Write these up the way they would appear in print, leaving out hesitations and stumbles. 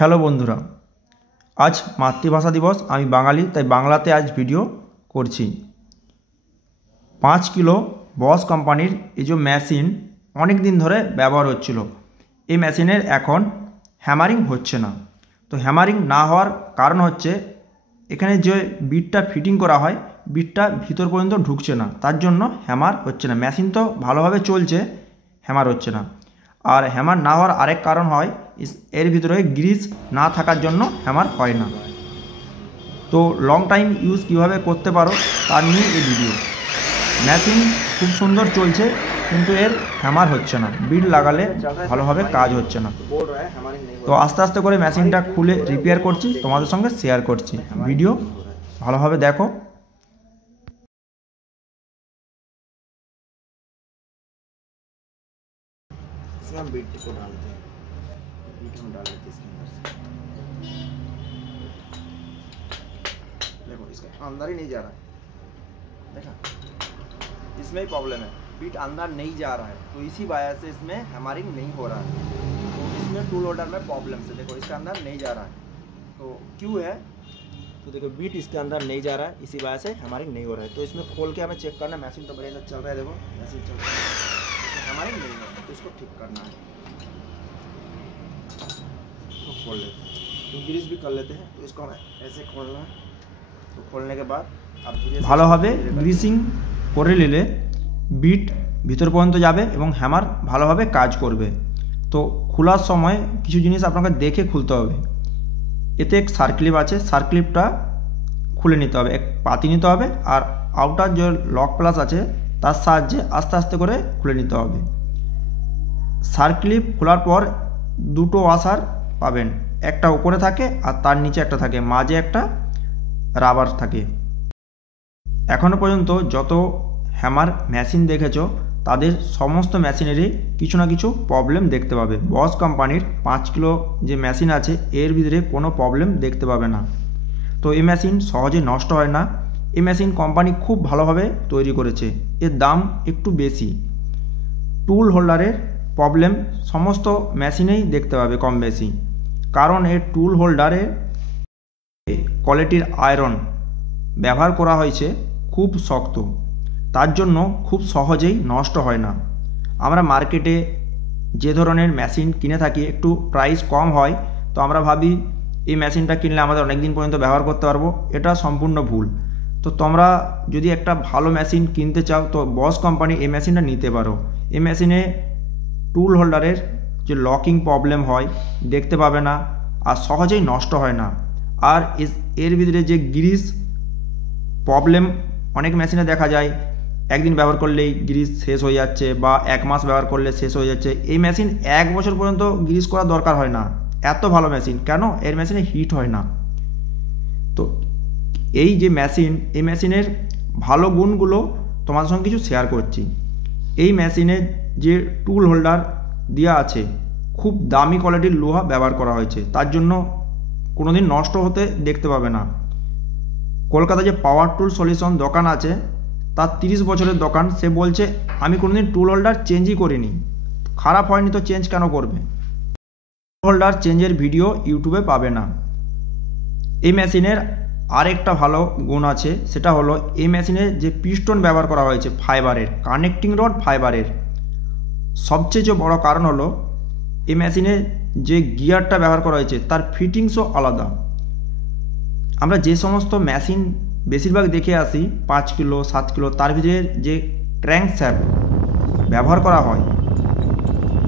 Hello বন্ধুরা, আজ মাতৃভাষা দিবস। আমি বাঙালি, তাই বাংলাতে আজ ভিডিও করছি। 5 কিলো বস কোম্পানির এই যে মেশিন অনেক দিন ধরে ব্যবহার হচ্ছিল, এই মেশিনের এখন হ্যামারিং হচ্ছে না। তো হ্যামারিং না হওয়ার কারণ হচ্ছে এখানে যে বিটটা ফিটিং করা হয়, বিটটা ভিতর পর্যন্ত ঢুকছে না, তার জন্য হ্যামার হচ্ছে না। মেশিন তো ভালোভাবে চলছে, হ্যামার হচ্ছে না। আর হ্যামার না হওয়ার আরেক কারণ হয় এর ভিতরে গ্রিস না থাকার জন্য হ্যামার হয় না। তো লং টাইম ইউজ কীভাবে করতে পারো তার নিয়ে এই ভিডিও। মেশিন খুব সুন্দর চলছে, কিন্তু এর হ্যামার হচ্ছে না, বিট লাগালে ভালোভাবে কাজ হচ্ছে না। তো আস্তে আস্তে করে মেশিনটা খুলে রিপেয়ার করছি, তোমাদের সঙ্গে শেয়ার করছি। ভিডিও ভালোভাবে দেখো। हम बीट को डालते हैं, बीट हम डाल लेते हैं इसके अंदर से। देखो इसके अंदर ही नहीं जा रहा है, देखा इसमें ही प्रॉब्लम है, बीट अंदर नहीं जा रहा है। तो इसी वजह से इसमें हैमरिंग नहीं हो रहा है। तो इसमें टूल होल्डर में प्रॉब्लम से देखो इसके अंदर नहीं जा रहा है। तो क्यों है, तो देखो बीट इसके अंदर नहीं जा रहा है, इसी वजह से हैमरिंग नहीं हो रहा है। तो इसमें खोल के हमें चेक करना, मशीन तो बढ़िया चल रहा है, देखो मशीन चल रहा है, हमारे नहीं है, तो इसको ठीक करना है। तो खोल लेते हैं, तो ग्रीस भी कर लेते हैं। तो इसको हमें ऐसे खोलना है। तो खोलने के बाद अब ভালোভাবে গ্রিসিং করে নিলে বিট ভিতর পর্যন্ত যাবে এবং হ্যামার ভালোভাবে কাজ করবে। তো খোলার সময় কিছু জিনিস আপনাকে দেখে খুলতে হবে। এতে এক সার্ক্লিপ আছে, সার্ক্লিপটা খুলে নিতে হবে, এক পাতি নিতে হবে, আর আউটার যে লক প্লাস আছে তার সাহায্যে আস্তে আস্তে করে খুলে নিতে হবে। সার্ক্লিপ খোলার পর দুটো ওয়াশার পাবেন, একটা উপরে থাকে আর তার নিচে একটা থাকে, মাঝে একটা রাবার থাকে। এখনও পর্যন্ত যত হ্যামার মেশিন দেখেছো তাদের সমস্ত মেশিনেরই কিছু না কিছু প্রবলেম দেখতে পাবে। বস কোম্পানির 5 কিলো যে মেশিন আছে এর ভিতরে কোনো প্রবলেম দেখতে পাবে না। তো এই মেশিন সহজে নষ্ট হয় না। এই মেশিন কোম্পানি খুব ভালোভাবে তৈরি করেছে, এর দাম একটু বেশি। টুল হোল্ডারের প্রবলেম সমস্ত মেশিনেই দেখতে পাবে কম বেশি, কারণ এর টুল হোল্ডারের কোয়ালিটির আয়রন ব্যবহার করা হয়েছে, খুব শক্ত, তার জন্য খুব সহজেই নষ্ট হয় না। আমরা মার্কেটে যে ধরনের মেশিন কিনে থাকি একটু প্রাইস কম হয়, তো আমরা ভাবি এই মেশিনটা কিনলে আমাদের অনেক দিন পর্যন্ত ব্যবহার করতে পারবো, এটা সম্পূর্ণ ভুল। তো তোমরা যদি একটা ভালো মেশিন কিনতে চাও তো বস কোম্পানি এই মেশিনটা নিতে পারো। এই মেশিনে টুল হোল্ডারের যে লকিং প্রবলেম হয় দেখতে পাবে না, আর সহজেই নষ্ট হয় না। আর এর ভিতরে যে গ্রিস প্রবলেম অনেক মেশিনে দেখা যায়, একদিন ব্যবহার করলেই গ্রিস শেষ হয়ে যাচ্ছে, বা 1 মাস ব্যবহার করলে শেষ হয়ে যাচ্ছে। এই মেশিন 1 বছর পর্যন্ত গ্রিস করার দরকার হয় না, এত ভালো মেশিন। কেন? এর মেশিনে হিট হয় না। তো এই যে মেশিন, এই মেশিনের ভালো গুণগুলো তোমাদের সঙ্গে কিছু শেয়ার করছি। এই মেশিনে যে টুল হোল্ডার দেওয়া আছে খুব দামি কোয়ালিটির লোহা ব্যবহার করা হয়েছে, তার জন্য কোনোদিন নষ্ট হতে দেখতে পাবে না। কলকাতা যে পাওয়ার টুল সলিউশন দোকান আছে, তার 30 বছরের দোকান, সে বলছে আমি কোনোদিন টুল হোল্ডার চেঞ্জই করিনি। খারাপ হয়নি তো চেঞ্জ কেন করবে? টুল হোল্ডার চেঞ্জের ভিডিও ইউটিউবে পাবে না। এই মেশিনের আরেকটা ভালো গুণ আছে, সেটা হলো এই মেশিনে যে পিস্টন ব্যবহার করা হয়েছে ফাইবারের, কানেক্টিং রড ফাইবারের। সবচেয়ে যে বড় কারণ হলো এই মেশিনে যে গিয়ারটা ব্যবহার করা হয়েছে তার ফিটিংসও আলাদা। আমরা যে সমস্ত মেশিন বেশিরভাগ দেখে আসি 5 কিলো 7 কিলো, তার ভিতরে যে ক্র্যাঙ্কশ্যাফট ব্যবহার করা হয়,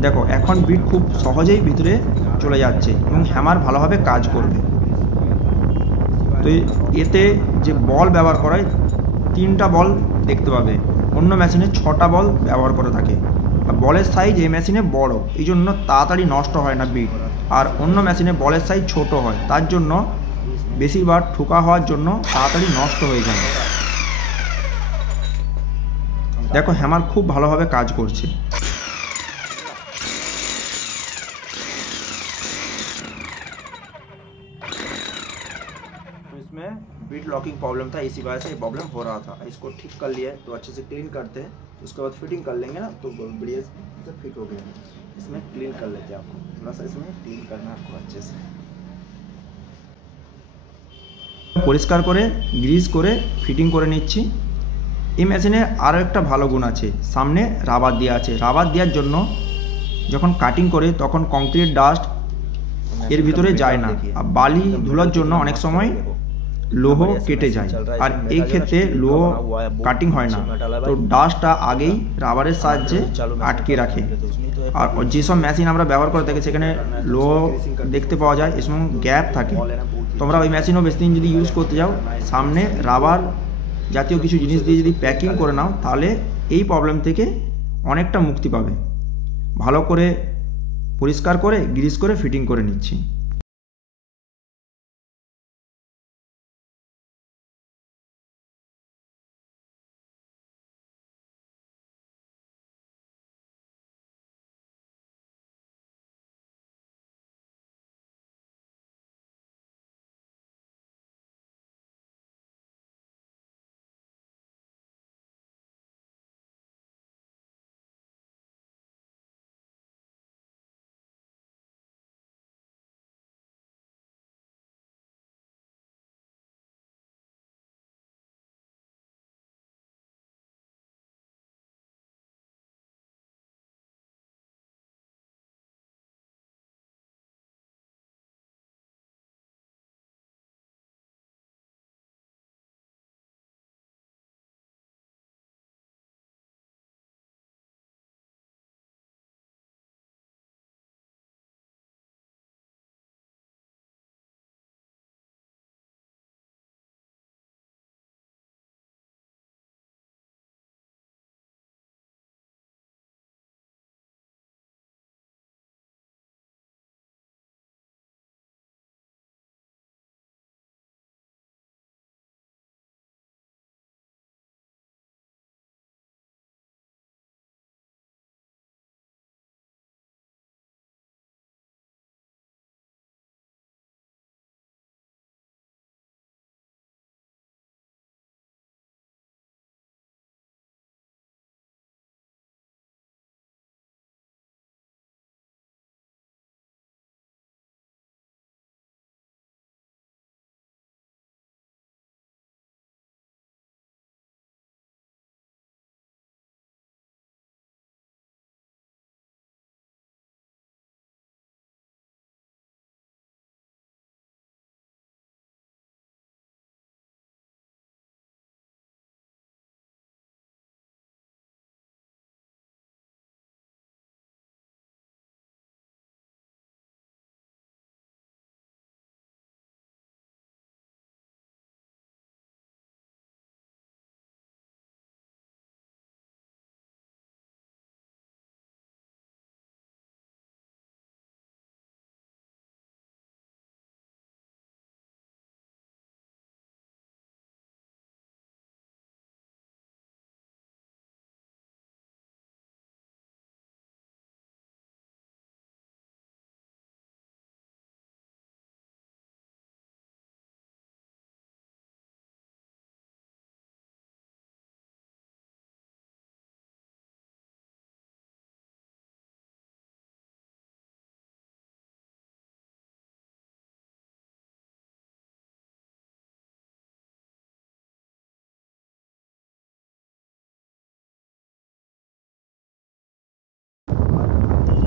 দেখো এখন বিট খুব সহজেই ভিতরে চলে যাচ্ছে এবং হ্যামার ভালোভাবে কাজ করবে। তো এতে যে বল ব্যবহার করা হয় 3টা বল দেখতে পাবে, অন্য মেশিনে 6টা বল ব্যবহার করে থাকে। আর বলের সাইজ এই মেশিনে বড়, এই জন্য তাড়াতাড়ি নষ্ট হয় না বিট। আর অন্য মেশিনে বলের সাইজ ছোট হয়, তার জন্য বেশিরভাগ ঠোকা হওয়ার জন্য তাড়াতাড়ি নষ্ট হয়ে যায়। দেখো হ্যামার খুব ভালোভাবে কাজ করছে। इसमें बीट लॉकिंग प्रॉब्लम था, इसी वजह से ये प्रॉब्लम हो रहा था। इसको ठीक कर लिया, तो अच्छे से क्लीन करते हैं, उसके बाद फिटिंग कर लेंगे ना, तो बढ़िया से फिट हो गया। इसमें क्लीन कर लेते हैं, आपको थोड़ा सा इसमें क्लीन करना है आपको अच्छे से। পরিষ্কার করে গ্রিজ করে ফিটিং করে নিচ্ছি। এই মেশিনে আরও একটা ভালো গুণ আছে, সামনে রাবার দেওয়া আছে। রাবার দেওয়ার জন্য যখন কাটিং করে তখন কংক্রিট ডাস্ট এর ভিতরে যায় না, আর বালি ধুলার জন্য অনেক সময় লোহ কেটে যায়, আর এই ক্ষেত্রে লোহ কাটিং হয় না, তো ডাস্টটা আগেই রাবারের সাহায্যে আটকে রাখে। আর যেসব মেশিন আমরা ব্যবহার করে থাকি সেখানে লোহ দেখতে পাওয়া যায়, এর সঙ্গে গ্যাপ থাকে। তোমরা ওই মেশিনও বেশি দিন যদি ইউজ করতে যাও, সামনে রাবার জাতীয় কিছু জিনিস দিয়ে যদি প্যাকিং করে নাও, তাহলে এই প্রবলেম থেকে অনেকটা মুক্তি পাবে। ভালো করে পরিষ্কার করে গ্রিজ করে ফিটিং করে নিচ্ছি।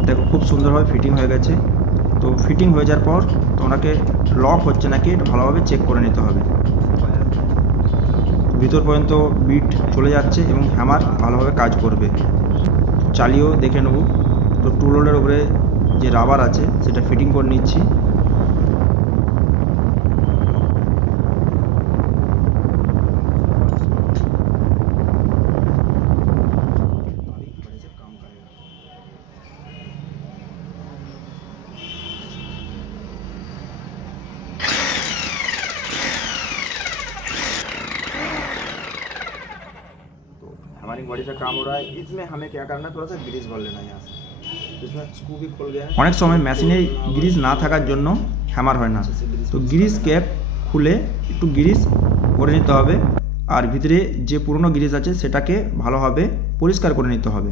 দেখো খুব সুন্দরভাবে ফিটিং হয়ে গেছে। তো ফিটিং হয়ে যাওয়ার পর তোমাকে লক হচ্ছে নাকি এটা ভালোভাবে চেক করে নিতে হবে। ভিতর পর্যন্ত বিট চলে যাচ্ছে এবং হ্যামার ভালোভাবে কাজ করবে। চালিয়েও দেখে নেব। তো টুল হোল্ডের উপরে যে রাবার আছে সেটা ফিটিং করে নিচ্ছি। हमारी बॉडी से काम हो रहा है। इसमें हमें क्या करना है, थोड़ा सा ग्रीस भर लेना है यहाँ से। इसमें स्क्रू भी खुल गया है। অনেক সময় মেশিনে গ্রিস না থাকার জন্য হ্যামার হয় না, তো গ্রিস ক্যাপ খুলে একটু গ্রিস করে নিতে হবে, আর ভিতরে যে পুরনো গ্রিস আছে সেটাকে ভালোভাবে পরিষ্কার করে নিতে হবে।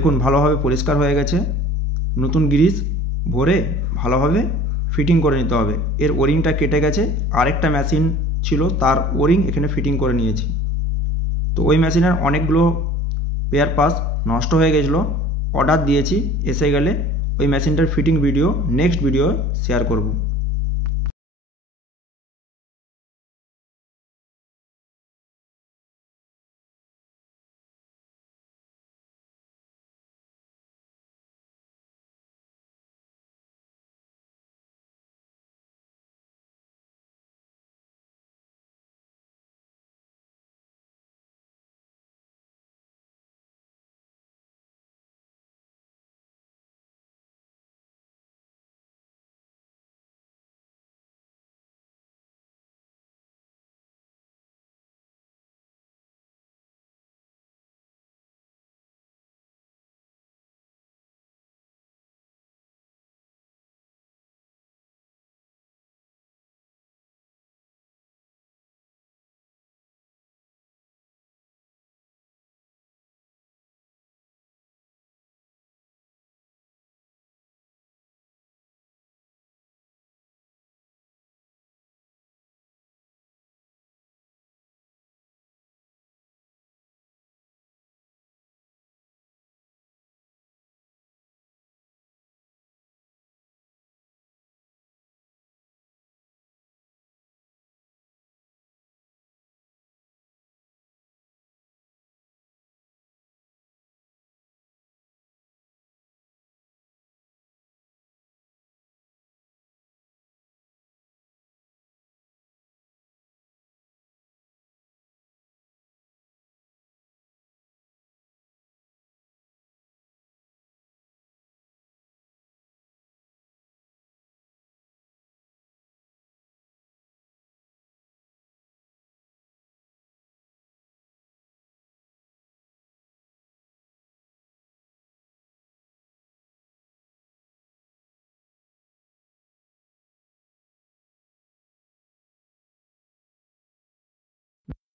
দেখুন ভালোভাবে পরিষ্কার হয়ে গেছে। নতুন গ্রিস ভরে ভালোভাবে ফিটিং করে নিতে হবে। এর ওরিংটা কেটে গেছে, আরেকটা মেশিন ছিল তার ওরিং এখানে ফিটিং করে নিয়েছি। তো ওই মেশিনের অনেকগুলো পেয়ার পাস নষ্ট হয়ে গেছিলো, অর্ডার দিয়েছি, এসে গেলে ওই মেশিনটার fitting video next video share করব।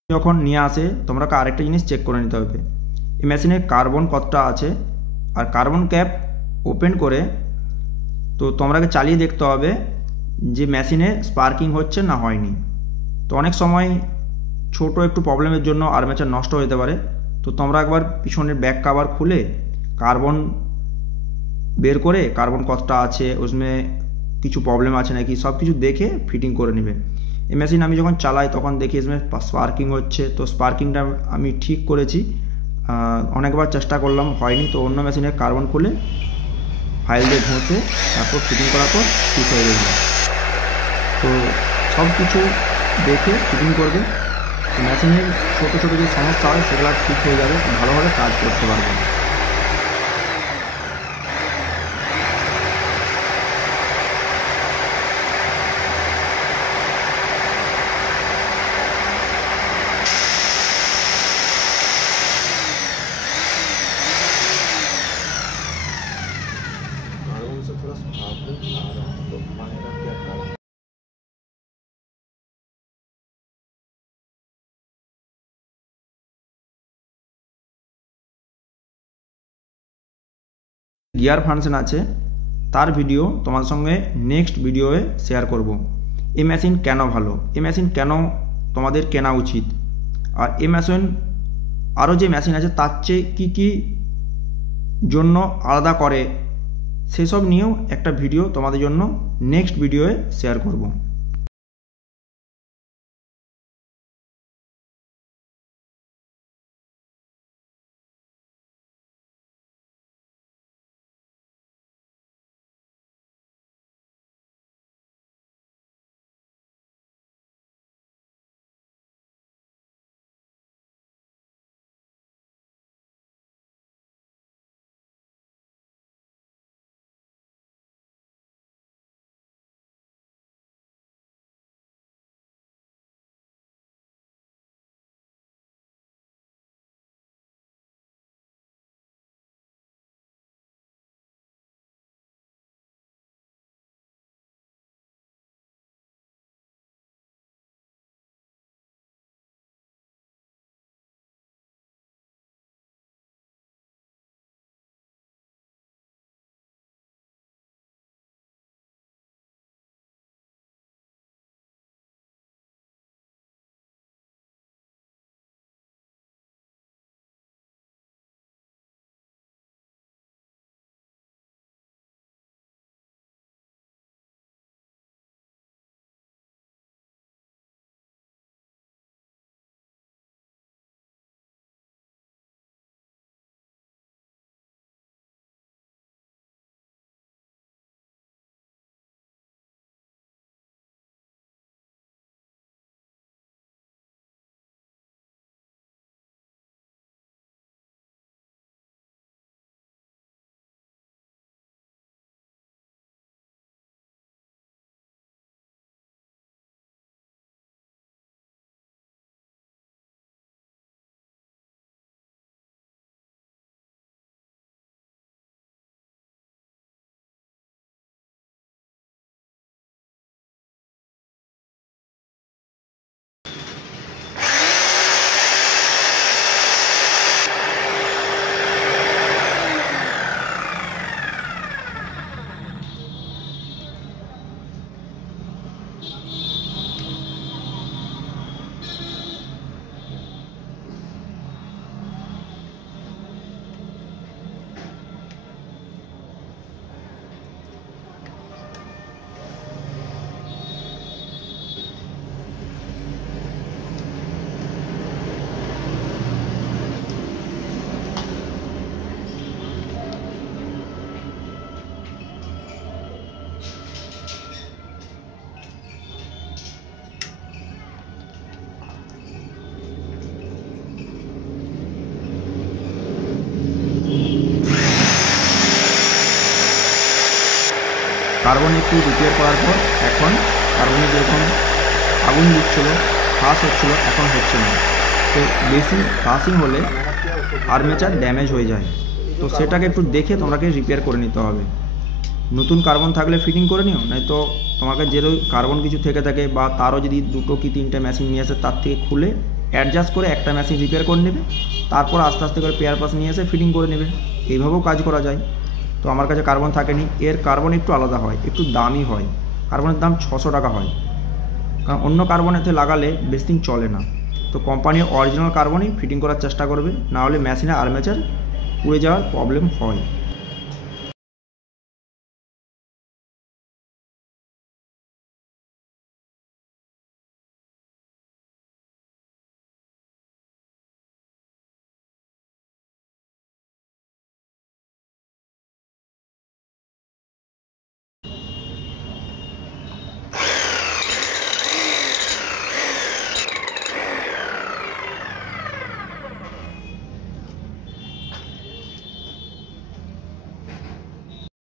যখন নিয়ে আসে তোমরা আরেকটা জিনিস চেক করে নিতে হবে, এই মেশিনে কার্বন কতটা আছে, আর কার্বন ক্যাপ ওপেন করে তো তোমরাকে চালিয়ে দেখতে হবে যে মেশিনে স্পার্কিং হচ্ছে না হয়নি। তো অনেক সময় ছোট একটু প্রবলেমের জন্য আর্মেচার নষ্ট হতে পারে। তো তোমরা একবার পিছনের ব্যাক কভার খুলে কার্বন বের করে কার্বন কতটা আছে, ওসমে কিছু প্রবলেম আছে নাকি সব কিছু দেখে ফিটিং করে নেবে। এই মেশিন আমি যখন চালাই তখন দেখি এসমে স্পার্কিং হচ্ছে, তো স্পার্কিংটা আমি ঠিক করেছি, অনেকবার চেষ্টা করলাম হয়নি, তো অন্য মেশিনে কার্বন খুলে ফাইল দিয়ে ঘষে তারপর ফিটিং করার পর ঠিক হয়ে গেল। তো সব কিছু দেখে ফিটিং করবে, মেশিনের ছোটো ছোটো যে সমস্যা হয় সেগুলো ঠিক হয়ে যাবে, ভালোভাবে কাজ করতে পারবে। গিয়ার ফাংশন আছে, তার ভিডিও তোমার সঙ্গে নেক্সট ভিডিওয়ে শেয়ার করব। এই মেশিন কেন ভালো, এই মেশিন কেন তোমাদের কেনা উচিত, আর এই মেশিন আরও যে মেশিন আছে তার চেয়ে কী কী জন্য আলাদা করে, সেসব নিয়েও একটা ভিডিও তোমাদের জন্য নেক্সট ভিডিওয়ে শেয়ার করব। কার্বন একটু রিপেয়ার করার পর এখন কার্বনে যেরকম আগুন দিচ্ছিলো, ফাঁস হচ্ছিলো, এখন হচ্ছে না। তো বেশি ফাঁসিং হলে আর্মেচার ড্যামেজ হয়ে যায়, তো সেটাকে একটু দেখে তোমাকে রিপেয়ার করে নিতে হবে। নতুন কার্বন থাকলে ফিটিং করে নিও, নয়তো তোমাকে যেরকম কার্বন কিছু থেকে থাকে বা তারও যদি 2 কি 3টে মেশিন নিয়ে আসে, তার থেকে খুলে অ্যাডজাস্ট করে একটা মেশিন রিপেয়ার করে নেবে, তারপর আস্তে আস্তে করে পেয়ার পাস নিয়ে এসে ফিটিং করে নেবে। এইভাবেও কাজ করা যায়। তো আমার কাছে কার্বন থাকেনি, এর কার্বন একটু আলাদা হয়, একটু দামি হয়, কার্বনের দাম 600 টাকা হয়, কারণ অন্য কার্বনেতে লাগালে বেশি দিন চলে না। তো কোম্পানির অরিজিনাল কার্বনই ফিটিং করার চেষ্টা করবে, নাহলে মেশিনে আর্মেচার পুড়ে যাওয়ার প্রবলেম হয়।